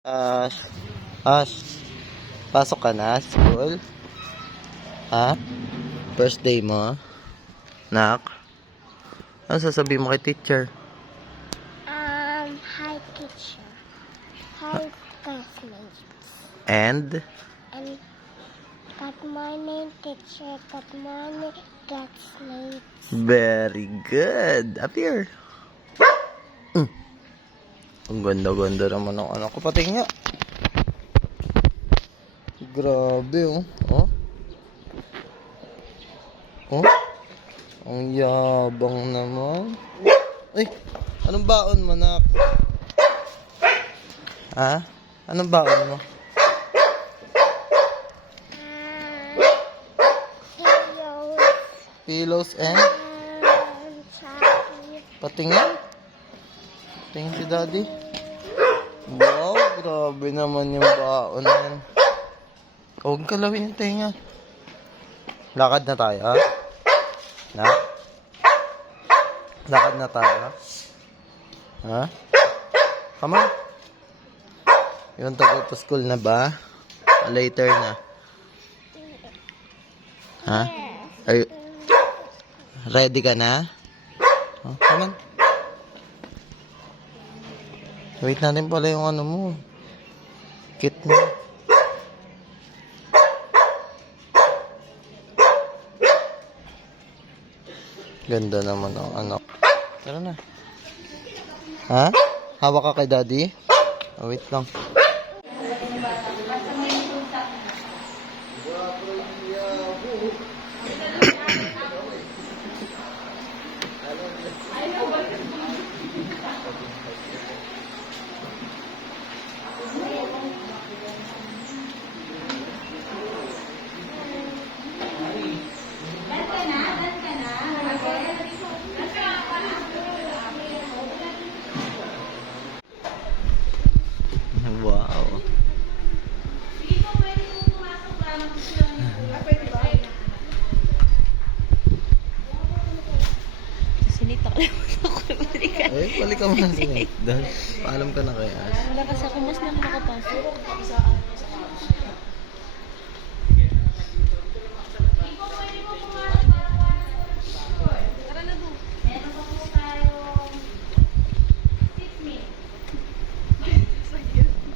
Ash, Ash, pasok ka na school? Ha? First day mo? Nak? Ano sasabihin mo kay teacher? Hi teacher. Hi classmates. And? And good morning teacher. Good morning classmates. Very good. Up here. Ang ganda-ganda naman ng anak ko. Pati nga. Grabe oh. Oh? Oh? Ang yabang naman. Ay! Anong baon mo, nak? Ha? Anong baon mo? Pillows and? Patingin? Patingin si daddy. Wow, grabe naman yung baon na yan. Huwag kalawin yung tenga. Lakad na tayo, ha? Na? Lakad na tayo, ha? Come on. Yung to go to school na ba? Later na. Ha? Are you ready ka na? Oh, come on. Wait natin pala yung ano mo. Kit mo. Ganda naman ang anak. Tara na. Ha? Hawak ka kay daddy? Oh, wait lang. Wow. Sinita ko lang ako. Balikan. Eh, balik ka muna sa doon. Paalam ka na kay Ash. Wala kasi ako mas na makapasok.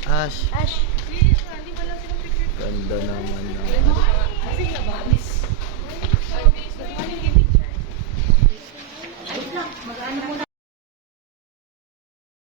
Ash. Ash. Ganda naman ng Mag-ano muna